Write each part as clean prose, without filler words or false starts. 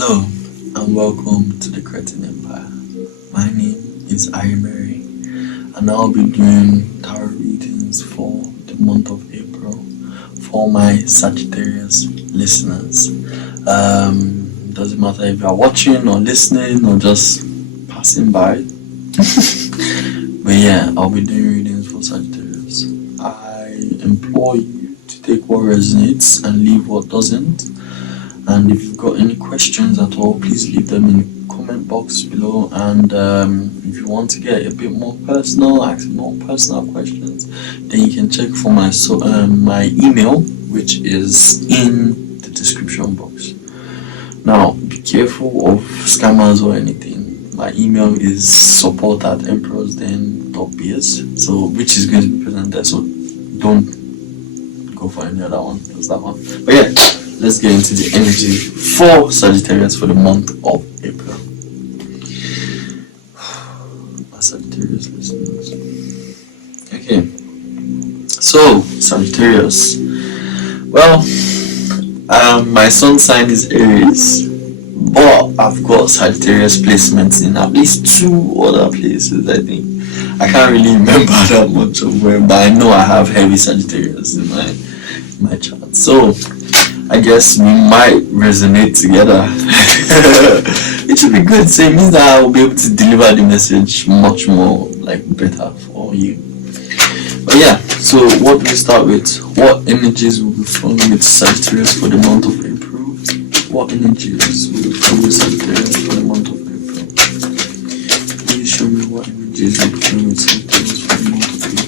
Hello and welcome to the Cretan Empire. My name is Ayemere and I'll be doing tarot readings for the month of April for my Sagittarius listeners. Doesn't matter if you're watching or listening or just passing by. But yeah, I'll be doing readings for Sagittarius. I implore you to take what resonates and leave what doesn't. And if you've got any questions at all, please leave them in the comment box below. And if you want to get a bit more personal, ask more personal questions, then you can check for my my email, which is in the description box. Now, be careful of scammers or anything. My email is support@emperorsden.biz, so which is going to be present there. So don't go for any other one. That's that one. But yeah. Let's get into the energy for Sagittarius for the month of April. My Sagittarius listeners. Okay. So, Sagittarius. Well, my sun sign is Aries, but I've got Sagittarius placements in at least 2 other places, I think. I can't really remember that much of where, but I know I have heavy Sagittarius in my chart. So, I guess we might resonate together. It should be good. So it means that I will be able to deliver the message much more better for you. But yeah, so what do we start with? What energies will be flowing with Sagittarius for the month of April? What energies will be flowing with Sagittarius for the month of April? Please show me what energies will be flowing with Sagittarius for the month of April.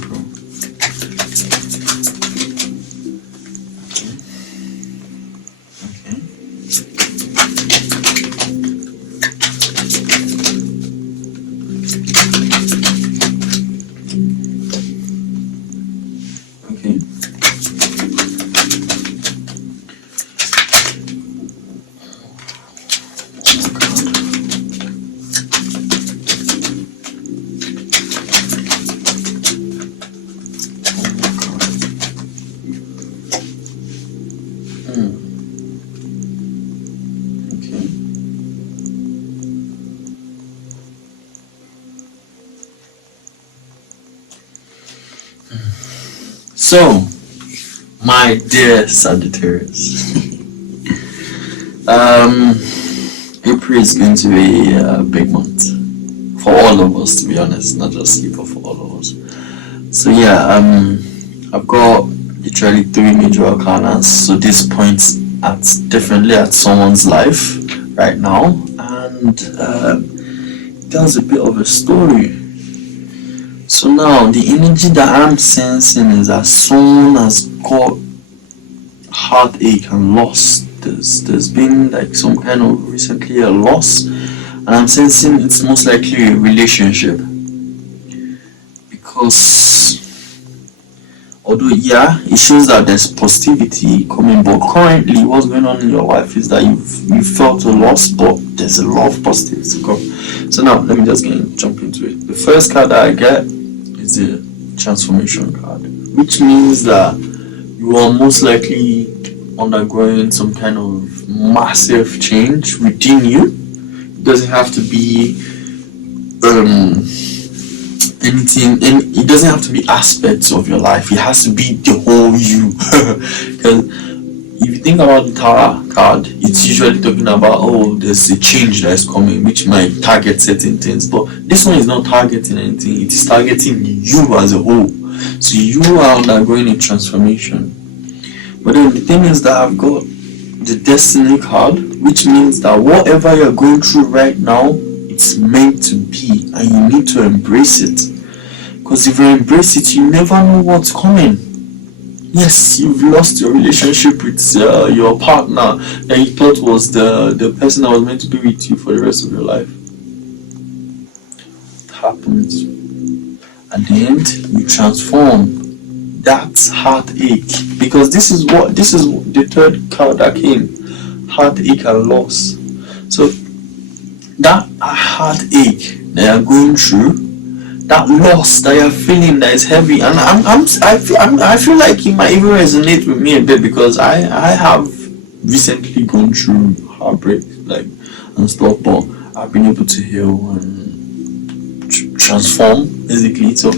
So, my dear Sagittarius, April is going to be a big month for all of us, to be honest, not just you, but for all of us. So yeah, I've got literally 3 major arcana, so this points differently at someone's life right now, and it tells a bit of a story. So now, the energy that I'm sensing is that someone has got heartache and loss. There's been some kind of recently a loss, and I'm sensing it's most likely a relationship. Because although it shows that there's positivity coming, but currently what's going on in your life is that you felt a loss, but there's a lot of positives to come. So now let me just jump into it. The first card that I get is the transformation card, which means that you are most likely undergoing some kind of massive change within you. It doesn't have to be anything, and it doesn't have to be aspects of your life. It has to be the whole you. Because if you think about the Tower card, it's usually talking about, there's a change that is coming, which might target certain things. But this one is not targeting anything. It is targeting you as a whole. So you are undergoing a transformation. But then the thing is that I've got the Destiny card, which means that whatever you're going through right now, it's meant to be, and you need to embrace it. Because if you embrace it, you never know what's coming. Yes, you've lost your relationship with your partner that you thought was the person that was meant to be with you for the rest of your life. It happens. At the end, you transform that heartache, because this is the third card that came, heartache and loss. So that heartache that you're going through, that loss that you're feeling that is heavy, and I feel like it might even resonate with me a bit, because I have recently gone through heartbreak, like, and stuff, but I've been able to heal and transform basically. So,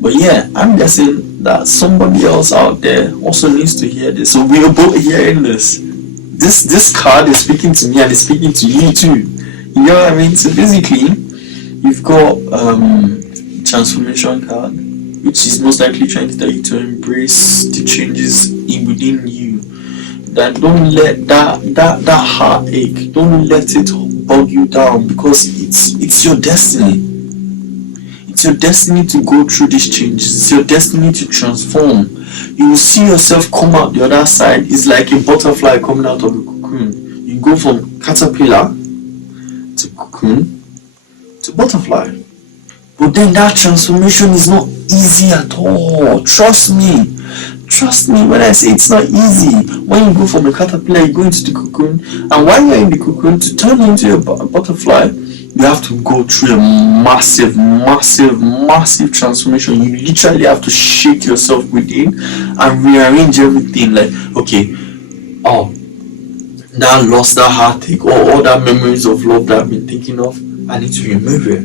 but yeah, I'm guessing that somebody else out there also needs to hear this. So we are both hearing this. This card is speaking to me and it's speaking to you too. You know what I mean? So basically, you've got transformation card, which is most likely trying to tell you to embrace the changes within you. That don't let that heartache, don't let it bog you down, because it's your destiny. It's your destiny to go through these changes. It's your destiny to transform. You will see yourself come out the other side. It's like a butterfly coming out of a cocoon. You go from caterpillar to cocoon to butterfly. But then that transformation is not easy at all. Trust me. Trust me when I say it's not easy. When you go from a caterpillar, you go into the cocoon. And while you're in the cocoon, to turn into a butterfly, you have to go through a massive transformation. You literally have to shake yourself within and rearrange everything. Like, okay, oh, that loss, that heartache, or all that memories of love that I've been thinking of, I need to remove it.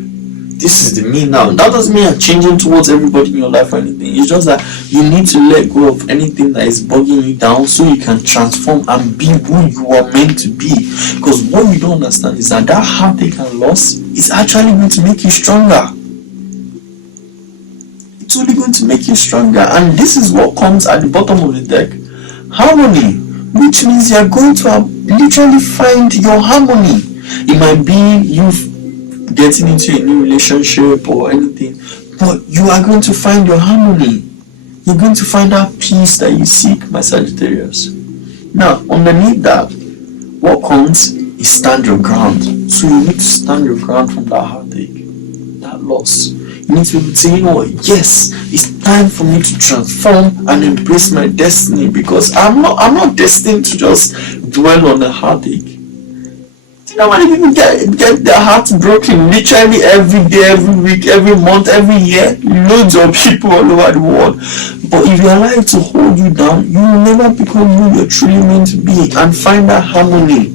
This is the me now. That doesn't mean I'm changing towards everybody in your life or anything. It's just that you need to let go of anything that is bugging you down so you can transform and be who you are meant to be. Because what you don't understand is that heartache and loss is actually going to make you stronger. It's only going to make you stronger. And this is what comes at the bottom of the deck. Harmony. Which means you're going to literally find your harmony. It might be you've getting into a new relationship or anything, but you are going to find your harmony. You're going to find that peace that you seek, my Sagittarius. Now, underneath that, what comes is stand your ground. So you need to stand your ground from that heartache, that loss. You need to be able to say, you know what, yes, it's time for me to transform and embrace my destiny, because I'm not destined to just dwell on the heartache. How many people get their hearts broken literally every day, every week, every month, every year? Loads of people all over the world. But if you allow it to hold you down, you will never become who you're truly meant to be and find that harmony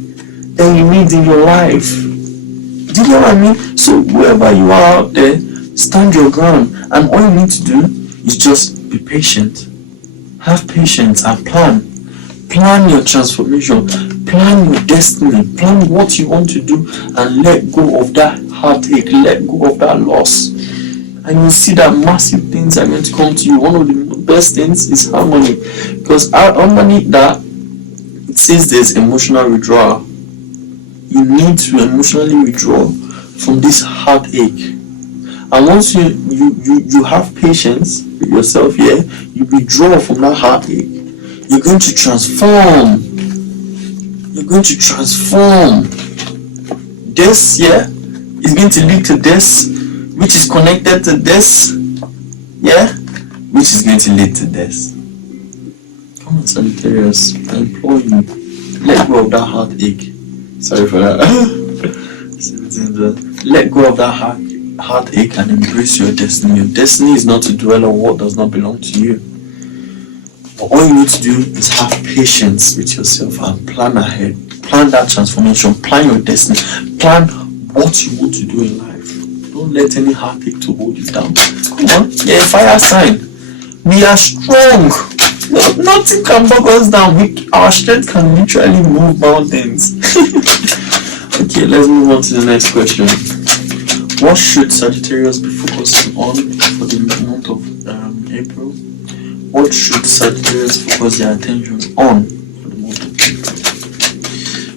that you need in your life. Do you know what I mean? So wherever you are out there, stand your ground, and all you need to do is just be patient. Have patience and plan your transformation, plan your destiny, plan what you want to do, and let go of that heartache, let go of that loss, and you'll see that massive things are going to come to you. One of the best things is harmony, because underneath that it says there's emotional withdrawal. You need to emotionally withdraw from this heartache, and once you have patience with yourself, you withdraw from that heartache. You're going to transform. You're going to transform. This, is going to lead to this, which is connected to this, which is going to lead to this. Come on, Sagittarius, I implore you, let go of that heartache. Sorry for that. Let go of that heartache and embrace your destiny. Your destiny is not to dwell on what does not belong to you. All you need to do is have patience with yourself and plan ahead. Plan that transformation. Plan your destiny. Plan what you want to do in life. Don't let any heartache to hold you down. Come on, you're a fire sign. We are strong. Nothing can bog us down. Our strength can literally move mountains. Okay, let's move on to the next question. What should Sagittarius be focusing on for the month of April? What should Sagittarius focus their attention on for the month of April?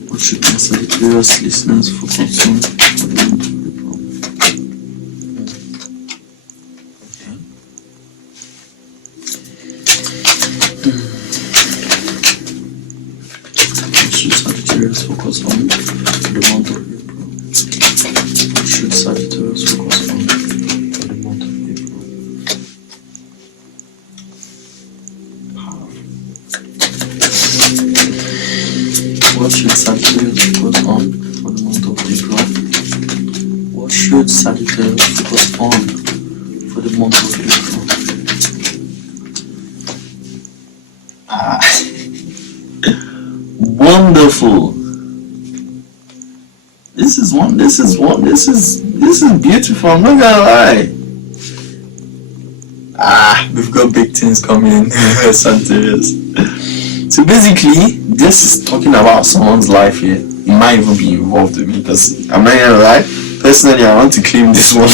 What should the Sagittarius listeners focus on for the month of April? What should Sagittarius focus on for the month of April? What should Sagittarius focus on for the month of April? What should Sagittarius focus on for the month of April? What should Sagittarius focus on for the month of April? Wonderful. This is beautiful. I'm not gonna lie. We've got big things coming. Sagittarius. So basically, this is talking about someone's life here. It might even be involved with me, because I'm not gonna lie. Personally, I want to claim this one.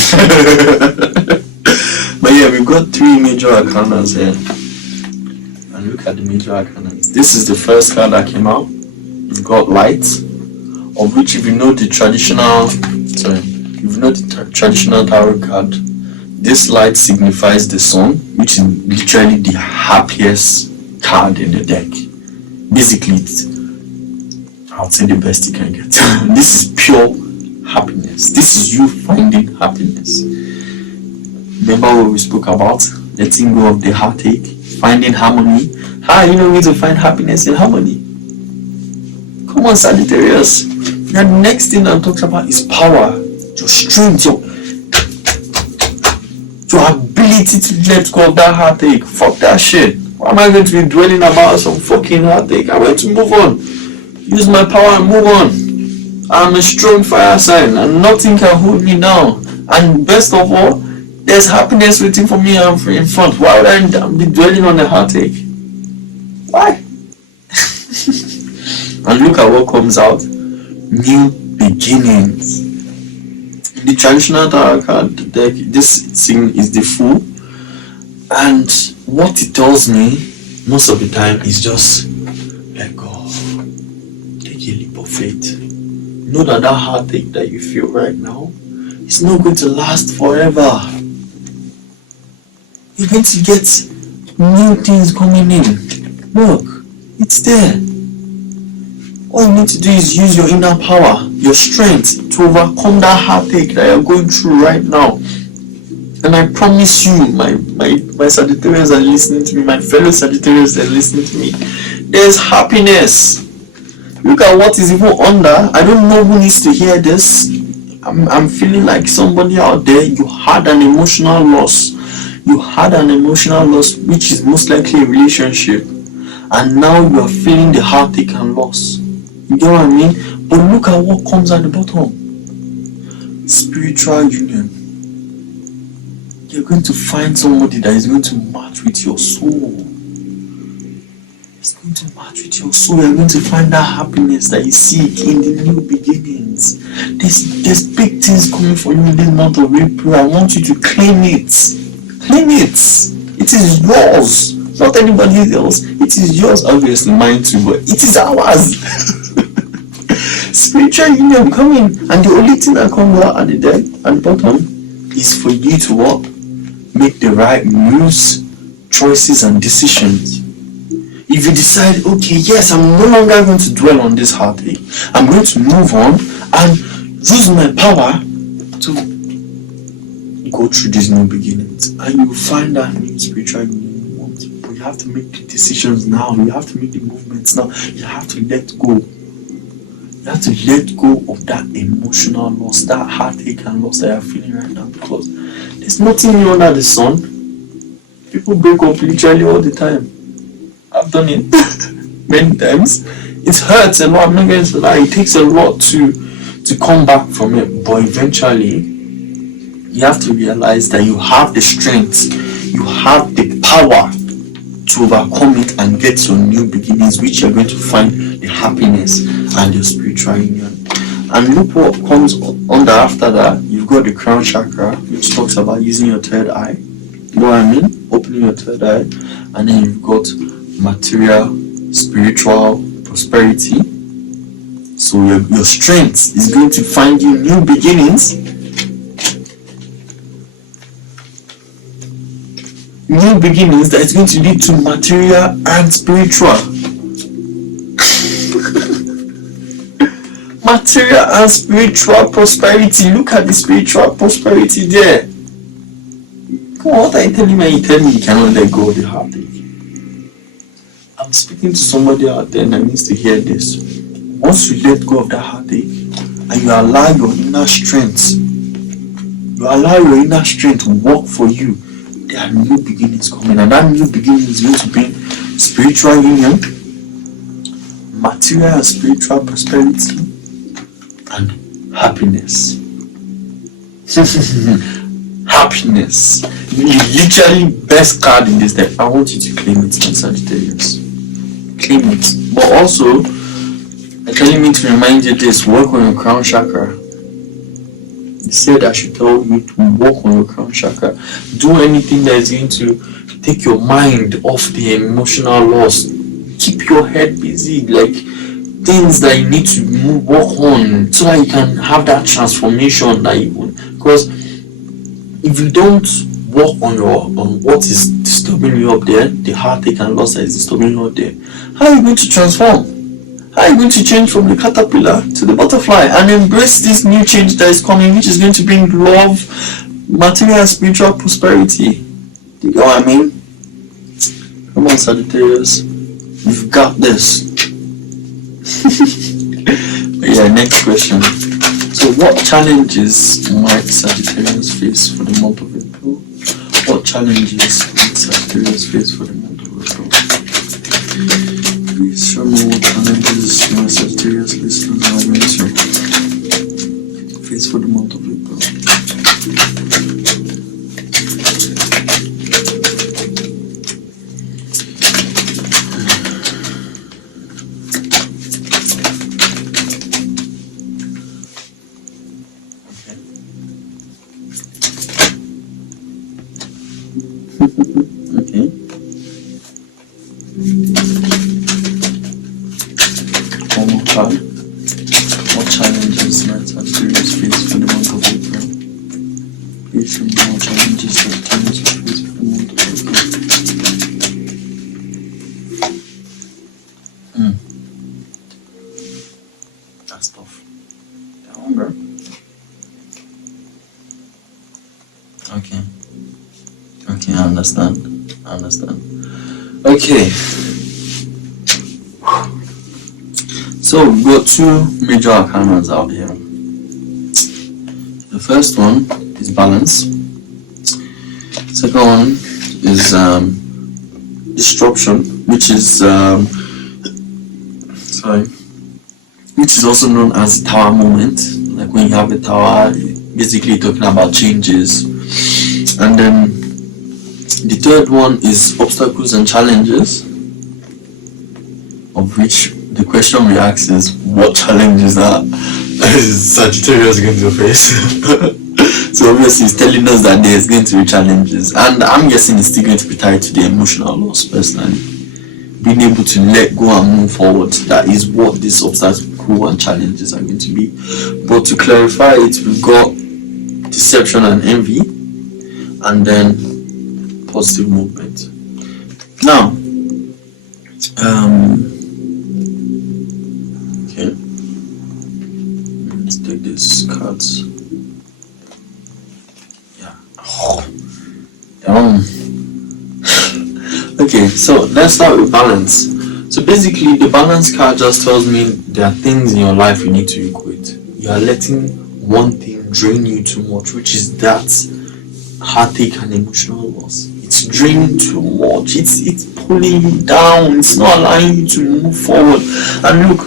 But yeah, we've got 3 major arcanas here. And look at the major arcanas. This is the first card that came out. We've got light, of which if you know the traditional tarot card, this light signifies the sun, which is literally the happiest card in the deck. Basically, I would say the best you can get. This is pure happiness. This is you finding happiness. Remember what we spoke about? Letting go of the heartache, finding harmony. How are you going to find happiness in harmony? Come on, Sagittarius. The next thing I'm talking about is power, your strength, your ability to let go of that heartache. Fuck that shit. Why am I going to be dwelling about some fucking heartache? I'm going to move on. Use my power and move on. I'm a strong fire sign and nothing can hold me down. And best of all, there's happiness waiting for me in front. Why would I be dwelling on the heartache? Why? And look at what comes out. New beginnings. In the traditional tarot card deck, this thing is the Fool. And what it tells me most of the time is just let go. Take a leap of faith. Know that heartache that you feel right now is not going to last forever. You're going to get new things coming in. Look, it's there. All you need to do is use your inner power, your strength to overcome that heartache that you're going through right now. And I promise you, my Sagittarians are listening to me, my fellow Sagittarians are listening to me, there's happiness. Look at what is even under. I don't know who needs to hear this. I'm feeling like somebody out there, you had an emotional loss. You had an emotional loss, which is most likely a relationship. And now you are feeling the heartache and loss. You get what I mean? But look at what comes at the bottom. Spiritual union. You're going to find somebody that is going to match with your soul. It's going to match with your soul. You're going to find that happiness that you seek in the new beginnings. There's big things coming for you in this month of April. I want you to claim it. Claim it. It is yours. Not anybody else. It is yours, obviously, mine too, but it is ours. Spiritual union coming, and the only thing that comes out at the bottom is for you to what? Make the right moves, choices, and decisions. If you decide, okay, yes, I'm no longer going to dwell on this heartache, I'm going to move on and use my power to go through these new beginnings, and you will find that new spiritual union you want. But you have to make the decisions now. You have to make the movements now. You have to let go. You have to let go of that emotional loss, that heartache and loss that you're feeling right now, because there's nothing new under the sun. People break up literally all the time. I've done it many times. It hurts a lot. I'm not going to lie. It takes a lot to come back from it, but eventually you have to realize that you have the strength, you have the power to overcome it and get your new beginnings, which you're going to find the happiness and your spiritual union. And look what comes under after that. You've got the crown chakra, which talks about using your third eye. You know what I mean? Opening your third eye. And then you've got material, spiritual prosperity. So your strength is going to find you new beginnings. New beginnings that is going to lead to material and spiritual. Material and spiritual prosperity. Look at the spiritual prosperity there. Come on, what are you telling me? You tell me you cannot let go of the heartache. I'm speaking to somebody out there that needs to hear this. Once you let go of that heartache and you allow your inner strength, to work for you, there are new beginnings coming, and that new beginning is going to bring spiritual union, material and spiritual prosperity, and happiness. Happiness. Literally best card in this deck. I want you to claim it, Sagittarius. Claim it. But also, I'm telling me to remind you this: work on your crown chakra. He said I should tell you to work on your crown chakra. Do anything that is going to take your mind off the emotional loss. Keep your head busy, like things that you need to work on so that you can have that transformation that you want. Because if you don't work on what is disturbing you up there, the heartache and loss that is disturbing you up there, how are you going to transform? How are you going to change from the caterpillar to the butterfly and embrace this new change that is coming, which is going to bring love, material and spiritual prosperity? Do you get what I mean? Come on, Sagittarius. You've got this. Yeah, next question. So what challenges might Sagittarius face for the month of April? What challenges might Sagittarius face for the month of April? Please show me what challenges my Sagittarius listeners are going to face for the month of April. Okay. One more card. What challenges might Sagittarius face for the month of April? Please show me what challenges Sagittarius face for the month of April. That's tough. Down, bro. Okay. Okay, I understand. Okay. So we've got two major arcanas out here. The first one is balance. Second one is disruption, which is which is also known as tower moment. Like when you have a tower, basically talking about changes. And then the third one is obstacles and challenges, of which the question we ask is what challenges are Sagittarius going to face? So obviously it's telling us that there's going to be challenges, and I'm guessing it's still going to be tied to the emotional loss personally. Being able to let go and move forward, that is what these obstacles and challenges are going to be. But to clarify it, we've got deception and envy, and then positive movement. Now, okay, let's take these cards. Yeah. Okay, so let's start with balance. So basically, the balance card just tells me there are things in your life you need to equate. You are letting one thing drain you too much, which is that heartache and emotional loss. It's draining too much. It's pulling you down. It's not allowing you to move forward. And look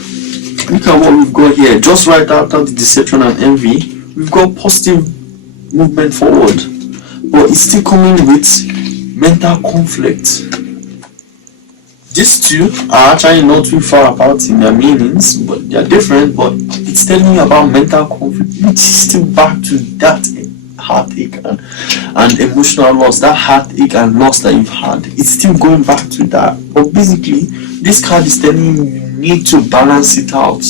at what we've got here. Just right after the deception and envy, we've got positive movement forward. But it's still coming with mental conflict. These two are actually not too far apart in their meanings, but they are different. But it's telling you about mental conflict, which is still back to that heartache and emotional loss, that heartache and loss that you've had. It's still going back to that. But basically, this card is telling you need to balance it out.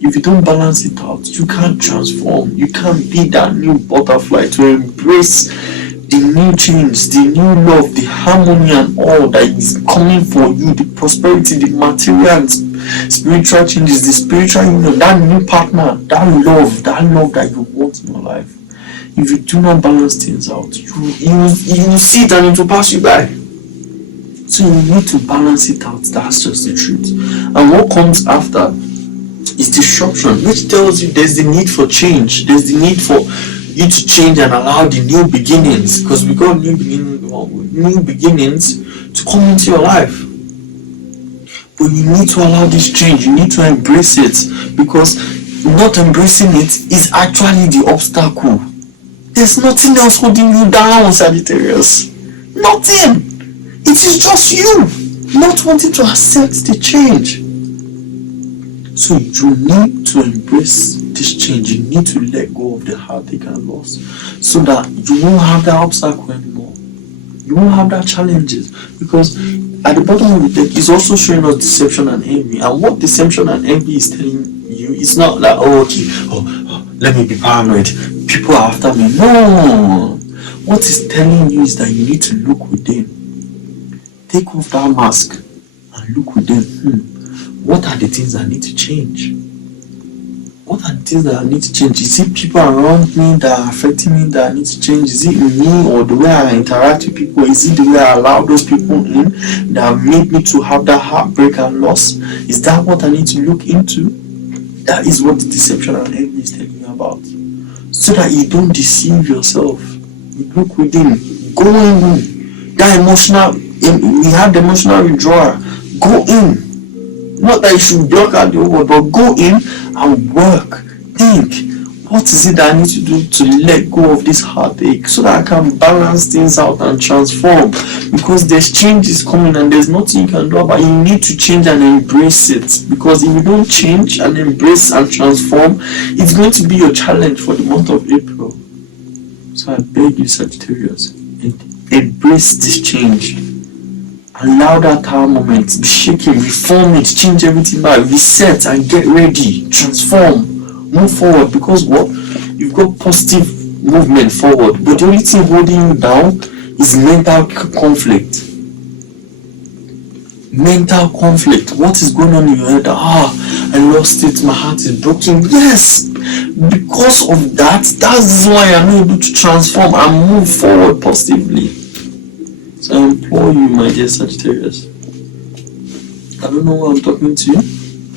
If you don't balance it out, you can't transform. You can't be that new butterfly to embrace the new change, the new love, the harmony and all that is coming for you, the prosperity, the material and spiritual changes, the spiritual union, that new partner, that love that you want in your life. If you do not balance things out, you will see it and it will pass you by. So you need to balance it out. That's just the truth. And what comes after is disruption, which tells you there's the need for change. There's the need for you to change and allow the new beginnings, because we got new beginnings to come into your life. But you need to allow this change. You need to embrace it, because not embracing it is actually the obstacle. There's nothing else holding you down, Sagittarius. Nothing. It is just you not wanting to accept the change. So you need to embrace this change. You need to let go of the heartache and loss so that you won't have that obstacle anymore. You won't have that challenges, because at the bottom of the deck is also showing us deception and envy. And what deception and envy is telling you, it's not like, let me be paranoid, people are after me. No. What it's telling you is that you need to look within. Take off that mask and look within. What are the things I need to change? What are the things that I need to change? Is it people around me that are affecting me that I need to change? Is it me or the way I interact with people? Is it the way I allow those people in that made me to have that heartbreak and loss? Is that what I need to look into? That is what the deception and envy is telling you about. So that you don't deceive yourself. You look within. Go in. That emotional, we have the emotional withdrawal. Go in. Not that you should block out the world, but go in and work. Think, what is it that I need to do to let go of this heartache so that I can balance things out and transform? Because there's changes coming and there's nothing you can do about it. You need to change and embrace it. Because if you don't change and embrace and transform, it's going to be your challenge for the month of April. So I beg you, Sagittarius, embrace this change. Allow that tower moment, be shaking, reform it, change everything back, reset and get ready, transform, move forward. Because what? You've got positive movement forward, but the only thing holding you down is mental conflict. Mental conflict. What is going on in your head? I lost it, my heart is broken. Yes, because of that, that's why I'm able to transform and move forward positively. So I implore you, my dear Sagittarius, I don't know why I'm talking to you,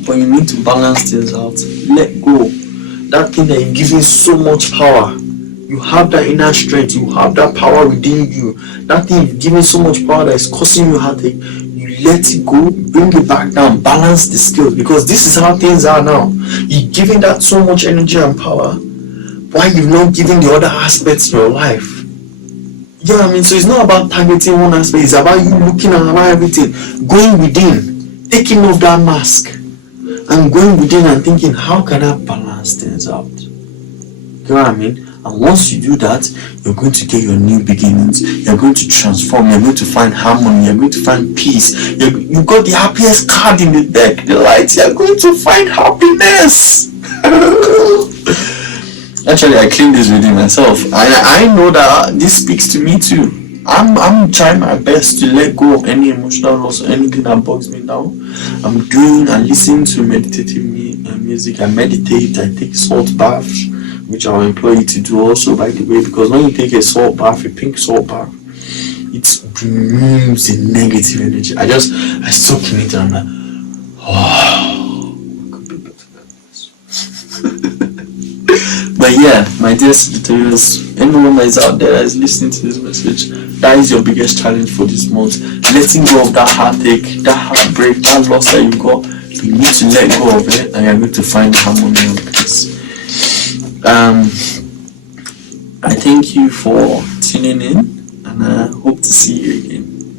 but you need to balance things out. Let go. That thing that you're giving so much power, you have that inner strength, you have that power within you. That thing you're giving so much power that is causing you heartache, you let it go, bring it back down, balance the scales, because this is how things are now. You're giving that so much energy and power, while you've not given the other aspects in your life. You know what I mean? So it's not about targeting one aspect, it's about you looking at everything, going within, taking off that mask, and going within and thinking, how can I balance things out? You know what I mean? And once you do that, you're going to get your new beginnings, you're going to transform, you're going to find harmony, you're going to find peace. You got the happiest card in the deck, the light, you're going to find happiness. Actually, I claim this within myself. I know that this speaks to me too. I'm trying my best to let go of any emotional loss or anything that bugs me down. I'm doing and listening to meditative music. I meditate, I take salt baths, which I'll employ you to do also, by the way, because when you take a salt bath, a pink salt bath, it removes the negative energy. I soak in it and I'm like, oh. But yeah, my dear Sagittarius, anyone that is out there that is listening to this message, that is your biggest challenge for this month. Letting go of that heartache, that heartbreak, that loss that you got. You need to let go of it and you're going to find harmony and peace. I thank you for tuning in and I hope to see you again.